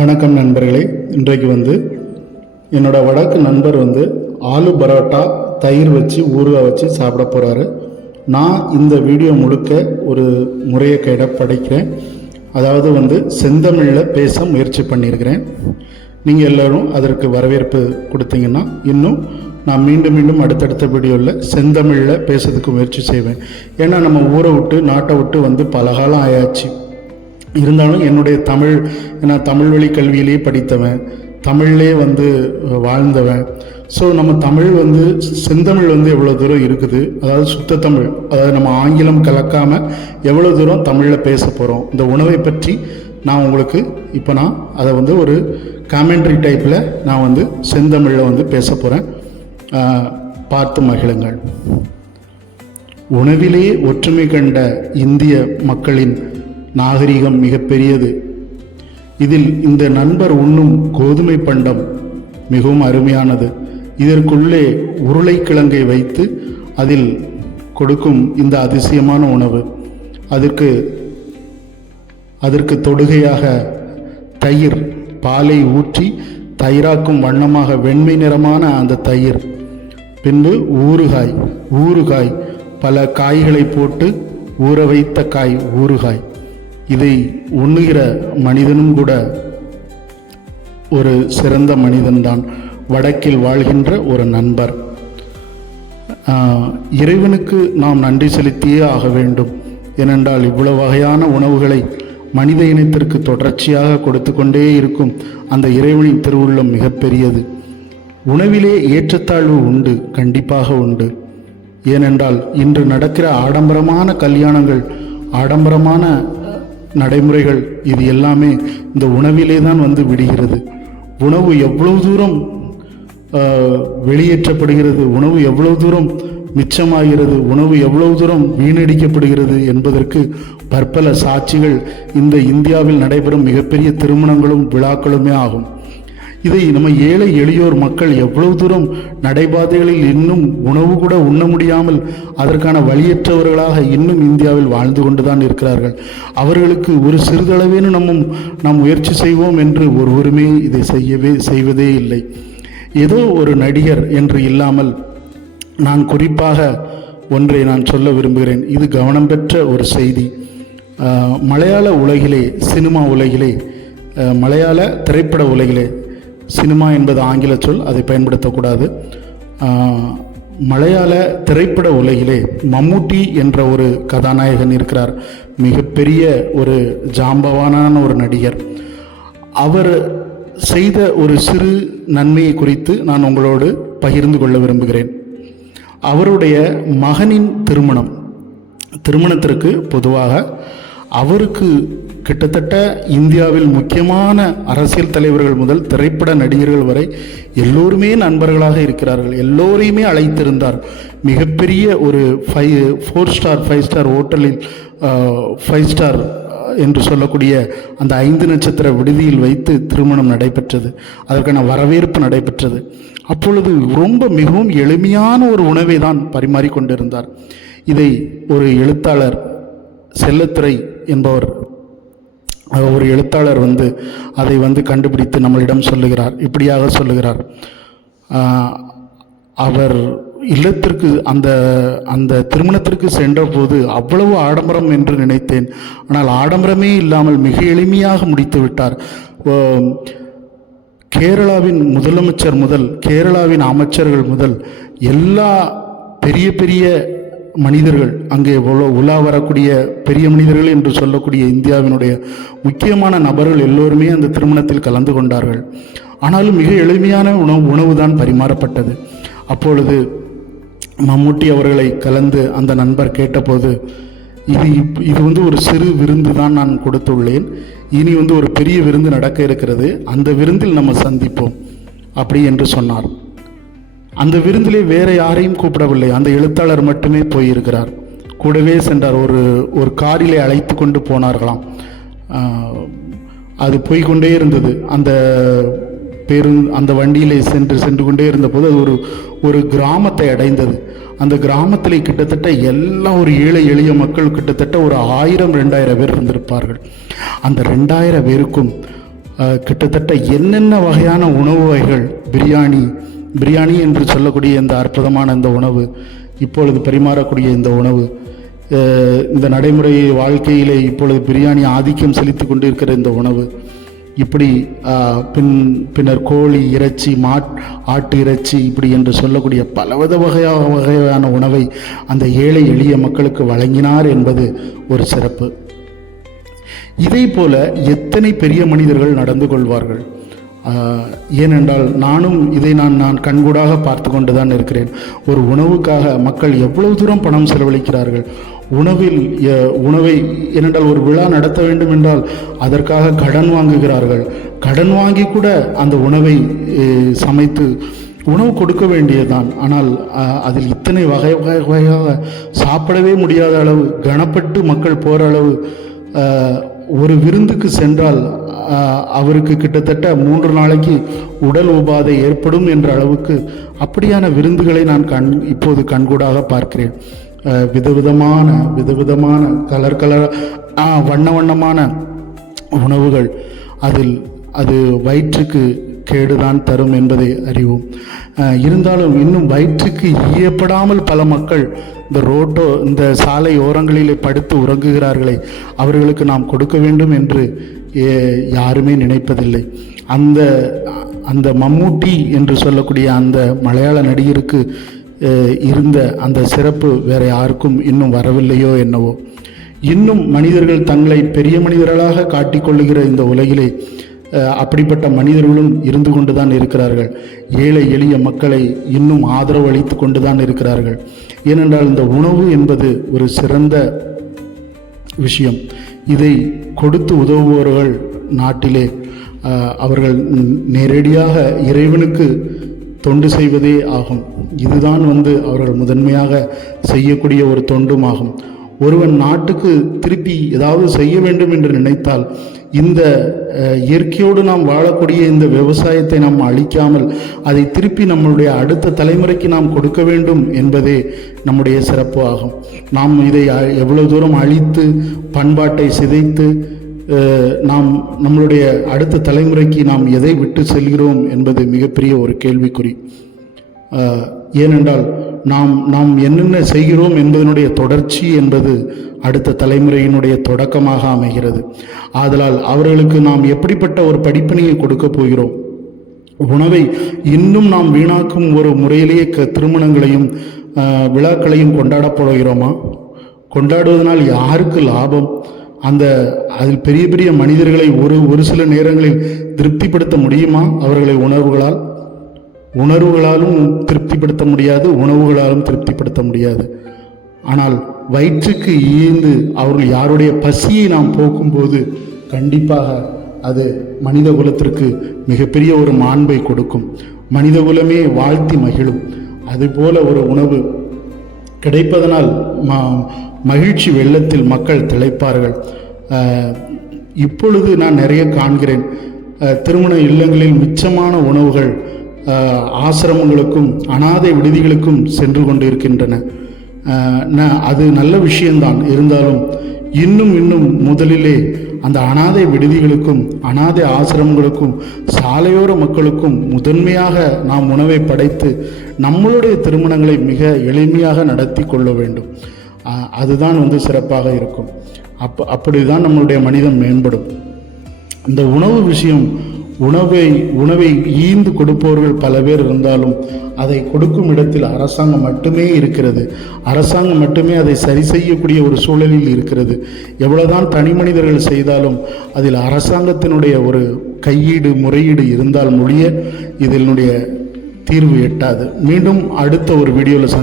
வணக்கம் நண்பர்களே. இன்றைக்கு என்னோடய வடக்கு நண்பர் ஆலு பரோட்டா தயிர் வச்சு ஊறுகாய் வச்சு சாப்பிட போகிறாரு. நான் இந்த வீடியோ முழுக்க ஒரு முறையை படிக்கிறேன். அதாவது செந்தமிழில் பேச முயற்சி பண்ணியிருக்கிறேன். நீங்கள் எல்லோரும் அதற்கு வரவேற்பு கொடுத்தீங்கன்னா இன்னும் நான் மீண்டும் மீண்டும் அடுத்தடுத்த வீடியோவில் செந்தமிழில் பேசுறதுக்கு முயற்சி செய்வேன். ஏன்னா நம்ம ஊரை விட்டு நாட்டை விட்டு பல காலம் ஆயாச்சு. இருந்தாலும் என்னுடைய தமிழ், நான் தமிழ் வழி கல்வியிலேயே படித்தவன், தமிழ்லே வாழ்ந்தவன். ஸோ நம்ம தமிழ் செந்தமிழ் எவ்வளோ தூரம் இருக்குது, அதாவது சுத்த தமிழ், அதாவது நம்ம ஆங்கிலம் கலக்காமல் எவ்வளோ தூரம் தமிழில் பேச போகிறோம். இந்த உணவை பற்றி நான் உங்களுக்கு இப்போ நான் அதை ஒரு காமெண்ட்ரி டைப்பில் நான் செந்தமிழில் பேச போகிறேன். பார்த்து மகிழுங்கள். உணவிலே ஒற்றுமை கண்ட இந்திய மக்களின் நாகரிகம் மிகப்பெரியது. இதில் இந்த நண்பர் உண்ணும் கோதுமை பண்டம் மிகவும் அருமையானது. இதற்குள்ளே உருளைக்கிழங்கை வைத்து அதில் கொடுக்கும் இந்த அதிசயமான உணவு. அதற்கு தொடுகையாக தயிர், பாலை ஊற்றி தயிராக்கும் வண்ணமாக வெண்மை நிறமான அந்த தயிர், பின்பு ஊறுகாய் பல காய்களை போட்டு ஊற வைத்த காய் ஊறுகாய். இதை உண்ணுகிற மனிதனும் கூட ஒரு சிறந்த மனிதன்தான், வடக்கில் வாழ்கின்ற ஒரு நண்பர். இறைவனுக்கு நாம் நன்றி செலுத்தியே ஆக வேண்டும். ஏனென்றால் இவ்வளவு வகையான உணவுகளை மனித இனத்திற்கு தொடர்ச்சியாக கொடுத்து கொண்டே இருக்கும் அந்த இறைவனின் திருவுள்ளம் மிகப்பெரியது. உணவிலே ஏற்றத்தாழ்வு உண்டு, கண்டிப்பாக உண்டு. ஏனென்றால் இன்று நடக்கிற ஆடம்பரமான கல்யாணங்கள், ஆடம்பரமான நடைமுறைகள், இது எல்லாமே இந்த உணவிலே தான் விடுகிறது. உணவு எவ்வளவு தூரம் வெளியேற்றப்படுகிறது, உணவு எவ்வளவு தூரம் மிச்சமாகிறது, உணவு எவ்வளவு தூரம் வீணடிக்கப்படுகிறது என்பதற்கு பற்பல சாட்சிகள் இந்த இந்தியாவில் நடைபெறும் மிகப்பெரிய திருமணங்களும் விழாக்களுமே ஆகும். இதை நம்ம ஏழை எளியோர் மக்கள் எவ்வளவு தூரம் நடைபாதைகளில் இன்னும் உணவு கூட உண்ண முடியாமல் அதற்கான வழியற்றவர்களாக இன்னும் இந்தியாவில் வாழ்ந்து கொண்டுதான் இருக்கிறார்கள். அவர்களுக்கு ஒரு சிறிதளவேனும் நாம் முயற்சி செய்வோம் என்று ஒருவருமே இதை செய்வதே இல்லை. ஏதோ ஒரு நடிகர் என்று இல்லாமல் நான் குறிப்பாக ஒன்றை நான் சொல்ல விரும்புகிறேன். இது கவனம் பெற்ற ஒரு செய்தி. மலையாள உலகிலே, சினிமா உலகிலே, மலையாள திரைப்பட உலகிலே, சினிமா என்பது ஆங்கில சொல், அதை பயன்படுத்தக்கூடாது. மலையாள திரைப்பட உலகிலே மம்முட்டி என்ற ஒரு கதாநாயகன் இருக்கிறார். மிகப்பெரிய ஒரு ஜாம்பவானான ஒரு நடிகர். அவர் செய்த ஒரு சிறு நன்மையை குறித்து நான் உங்களோடு பகிர்ந்து கொள்ள விரும்புகிறேன். அவருடைய மகனின் திருமணத்திற்கு பொதுவாக அவருக்கு கிட்டத்தட்ட இந்தியாவில் முக்கியமான அரசியல் தலைவர்கள் முதல் திரைப்பட நடிகர்கள் வரை எல்லோருமே நண்பர்களாக இருக்கிறார்கள். எல்லோரையுமே அழைத்திருந்தார். மிகப்பெரிய ஒரு 5 ஸ்டார் ஹோட்டலில் 5 ஸ்டார் என்று சொல்லக்கூடிய அந்த 5 நட்சத்திர விடுதியில் வைத்து திருமணம் நடைபெற்றது. அதற்கான வரவேற்பு நடைபெற்றது. அப்பொழுது மிகவும் எளிமையான ஒரு உணவை தான் பரிமாறிக்கொண்டிருந்தார். இதை ஒரு எழுத்தாளர் செல்லத்துறை என்பவர், ஒரு எழுத்தாளர் அதை கண்டுபிடித்து நம்மளிடம் சொல்லுகிறார். இப்படியாக சொல்லுகிறார். அவர் இல்லத்திற்கு அந்த திருமணத்திற்கு சென்ற போது அவ்வளவு ஆடம்பரம் என்று நினைத்தேன். ஆனால் ஆடம்பரமே இல்லாமல் மிக எளிமையாக முடித்து விட்டார். கேரளாவின் முதலமைச்சர் முதல் கேரளாவின் அமைச்சர்கள் முதல் எல்லா பெரிய பெரிய மனிதர்கள், அங்கே உலா வரக்கூடிய பெரிய மனிதர்கள் என்று சொல்லக்கூடிய இந்தியாவினுடைய முக்கியமான நபர்கள் எல்லோருமே அந்த திருமணத்தில் கலந்து கொண்டார்கள். ஆனாலும் மிக எளிமையான உணவு தான் பரிமாறப்பட்டது. அப்பொழுது மம்முட்டி அவர்களை கலந்து அந்த நண்பர் கேட்டபோது, இது ஒரு சிறு விருந்து தான் நான் கொடுத்துள்ளேன், இனி ஒரு பெரிய விருந்து நடக்க இருக்கிறது, அந்த விருந்தில் நம்ம சந்திப்போம் அப்படி என்று சொன்னார். அந்த விருந்திலே வேற யாரையும் கூப்பிடவில்லை, அந்த எழுத்தாளர் மட்டுமே போயிருக்கிறார். கூடவே சென்றார். ஒரு காரிலே அழைத்து கொண்டு போனார்களாம். அது போய்கொண்டே இருந்தது. அந்த வண்டியிலே சென்று கொண்டே இருந்தபோது அது ஒரு கிராமத்தை அடைந்தது. அந்த கிராமத்தில் கிட்டத்தட்ட எல்லா ஒரு ஏழை எளிய மக்கள் கிட்டத்தட்ட ஒரு 1000-2000 பேர் இருந்திருப்பார்கள். அந்த 2000 பேருக்கும் கிட்டத்தட்ட என்னென்ன வகையான உணவு வகைகள், பிரியாணி என்று சொல்லக்கூடிய இந்த அற்புதமான இந்த உணவு, இப்பொழுது பரிமாறக்கூடிய இந்த உணவு, இந்த நடைமுறை வாழ்க்கையிலே இப்பொழுது பிரியாணி ஆதிக்கம் செலுத்தி கொண்டு இருக்கிற இந்த உணவு, இப்படி பின்னர் கோழி இறைச்சி, ஆட்டு இறைச்சி, இப்படி என்று சொல்லக்கூடிய பலவித வகையான உணவை அந்த ஏழை எளிய மக்களுக்கு வழங்கினார் என்பது ஒரு சிறப்பு. இதே போல எத்தனை பெரிய மனிதர்கள் நடந்து கொள்வார்கள். ஏனென்றால் இதை நான் கண்கூடாக பார்த்து கொண்டு தான் இருக்கிறேன். ஒரு உணவுக்காக மக்கள் எவ்வளவு தூரம் பணம் செலவழிக்கிறார்கள். உணவை ஏனென்றால் ஒரு விழா நடத்த வேண்டும் என்றால் அதற்காக கடன் வாங்குகிறார்கள். கடன் வாங்கி கூட அந்த உணவை சமைத்து உணவு கொடுக்க வேண்டியதுதான். ஆனால் அதில் இத்தனை வகையாக சாப்பிடவே முடியாத அளவு, கனப்பட்டு மக்கள் போகிற அளவு, ஒரு விருந்துக்கு சென்றால் அவருக்கு கிட்டத்தட்ட 3 நாளைக்கு உடல் உபாதை ஏற்படும் என்ற அளவுக்கு அப்படியான விருந்துகளை நான் இப்போது கண்கூடாக பார்க்கிறேன். விதவிதமான கலர் வண்ணமான உணவுகள், அது வயிற்றுக்கு கேடுதான் தரும் என்பதை அறிவோம். இருந்தாலும் இன்னும் வயிற்றுக்கு ஈயப்படாமல் பல மக்கள் இந்த சாலை ஓரங்களிலே படுத்து உறங்குகிறார்களே, அவர்களுக்கு நாம் கொடுக்க வேண்டும் என்று யாருமே நினைப்பதில்லை. அந்த மம்மூட்டி என்று சொல்லக்கூடிய அந்த மலையாள நடிகருக்கு இருந்த அந்த சிறப்பு வேற யாருக்கும் இன்னும் வரவில்லையோ என்னவோ. இன்னும் மனிதர்கள் தங்களை பெரிய மனிதர்களாக காட்டிக்கொள்ளுகிற இந்த உலகிலே அப்படிப்பட்ட மனிதர்களும் இருந்து கொண்டு தான் இருக்கிறார்கள். ஏழை எளிய மக்களை இன்னும் ஆதரவு அளித்து கொண்டு தான் இருக்கிறார்கள். ஏனென்றால் இந்த உணவு என்பது ஒரு சிறந்த விஷயம். இதை கொடுத்து உதவுபவர்கள் நாட்டிலே அவர்கள் நேரடியாக இறைவனுக்கு தொண்டு செய்வதே ஆகும். இதுதான் அவர்கள் முதன்மையாக செய்யக்கூடிய ஒரு தொண்டுமாகும். ஒருவன் நாட்டுக்கு திருப்பி ஏதாவது செய்ய வேண்டும் என்று நினைத்தால் இந்த இயற்கையோடு நாம் வாழக்கூடிய இந்த விவசாயத்தை நாம் அழிக்காமல் அதை திருப்பி நம்மளுடைய அடுத்த தலைமுறைக்கு நாம் கொடுக்க வேண்டும் என்பதே நம்முடைய சிறப்பு ஆகும். நாம் இதை எவ்வளவு தூரம் அழித்து பண்பாட்டை சிதைத்து நம்மளுடைய அடுத்த தலைமுறைக்கு நாம் எதை விட்டு செல்கிறோம் என்பது மிகப்பெரிய ஒரு கேள்விக்குறி. ஏனென்றால் நாம் என்னென்ன செய்கிறோம் என்பதனுடைய தொடர்ச்சி என்பது அடுத்த தலைமுறையினுடைய தொடக்கமாக அமைகிறது. ஆதலால் அவர்களுக்கு நாம் எப்படிப்பட்ட ஒரு படிப்பினையை கொடுக்க போகிறோம்? உணவை இன்னும் நாம் வீணாக்கும் ஒரு முறையிலேயே திருமணங்களையும் விழாக்களையும் கொண்டாடப் போகிறோமா? கொண்டாடுவதனால் யாருக்கு லாபம்? அதில் பெரிய பெரிய மனிதர்களை ஒரு சில நேரங்களில் திருப்திப்படுத்த முடியுமா? அவர்களை உணர்வுகளாலும் திருப்திப்படுத்த முடியாது, உணவுகளாலும் திருப்திப்படுத்த முடியாது. ஆனால் வயிற்றுக்கு ஈந்து அவர்கள் யாருடைய பசியை நாம் போக்கும்போது கண்டிப்பாக அது மனித குலத்திற்கு மிகப்பெரிய ஒரு மாண்பை கொடுக்கும். மனித குலமே வாழ்த்தி மகிழும். அதுபோல ஒரு உணவு கிடைப்பதனால் மகிழ்ச்சி வெள்ளத்தில் மக்கள் திளைப்பார்கள். இப்பொழுது நான் நிறைய காண்கிறேன். திருமண இல்லங்களில் மிச்சமான உணவுகள் ஆசிரமங்களுக்கும் அனாதை விடுதிகளுக்கும் சென்று கொண்டு இருக்கின்றன. அது நல்ல விஷயம்தான். இருந்தாலும் இன்னும் முதலிலே அந்த அனாதை விடுதிகளுக்கும் அனாதை ஆசிரமங்களுக்கும் சாலையோர மக்களுக்கும் முதன்மையாக நாம் உணவை படைத்து நம்மளுடைய திருமணங்களை மிக எளிமையாக நடத்தி கொள்ள வேண்டும். அதுதான் சிறப்பாக இருக்கும். அப்படிதான் நம்மளுடைய மனிதன் மேம்படும். இந்த உணவு விஷயம், உணவை ஈந்து கொடுப்பவர்கள் பல பேர் இருந்தாலும் அதை கொடுக்கும் இடத்தில் அரசாங்கம் மட்டுமே இருக்கிறது. அரசாங்கம் மட்டுமே அதை சரி செய்யக்கூடிய ஒரு சூழலில் இருக்கிறது. எவ்வளவுதான் தனி மனிதர்கள் செய்தாலும் அதில் அரசாங்கத்தினுடைய ஒரு முறையீடு இருந்தால் மொழிய இதனுடைய தீர்வு எட்டாது. மீண்டும் அடுத்த ஒரு வீடியோவில்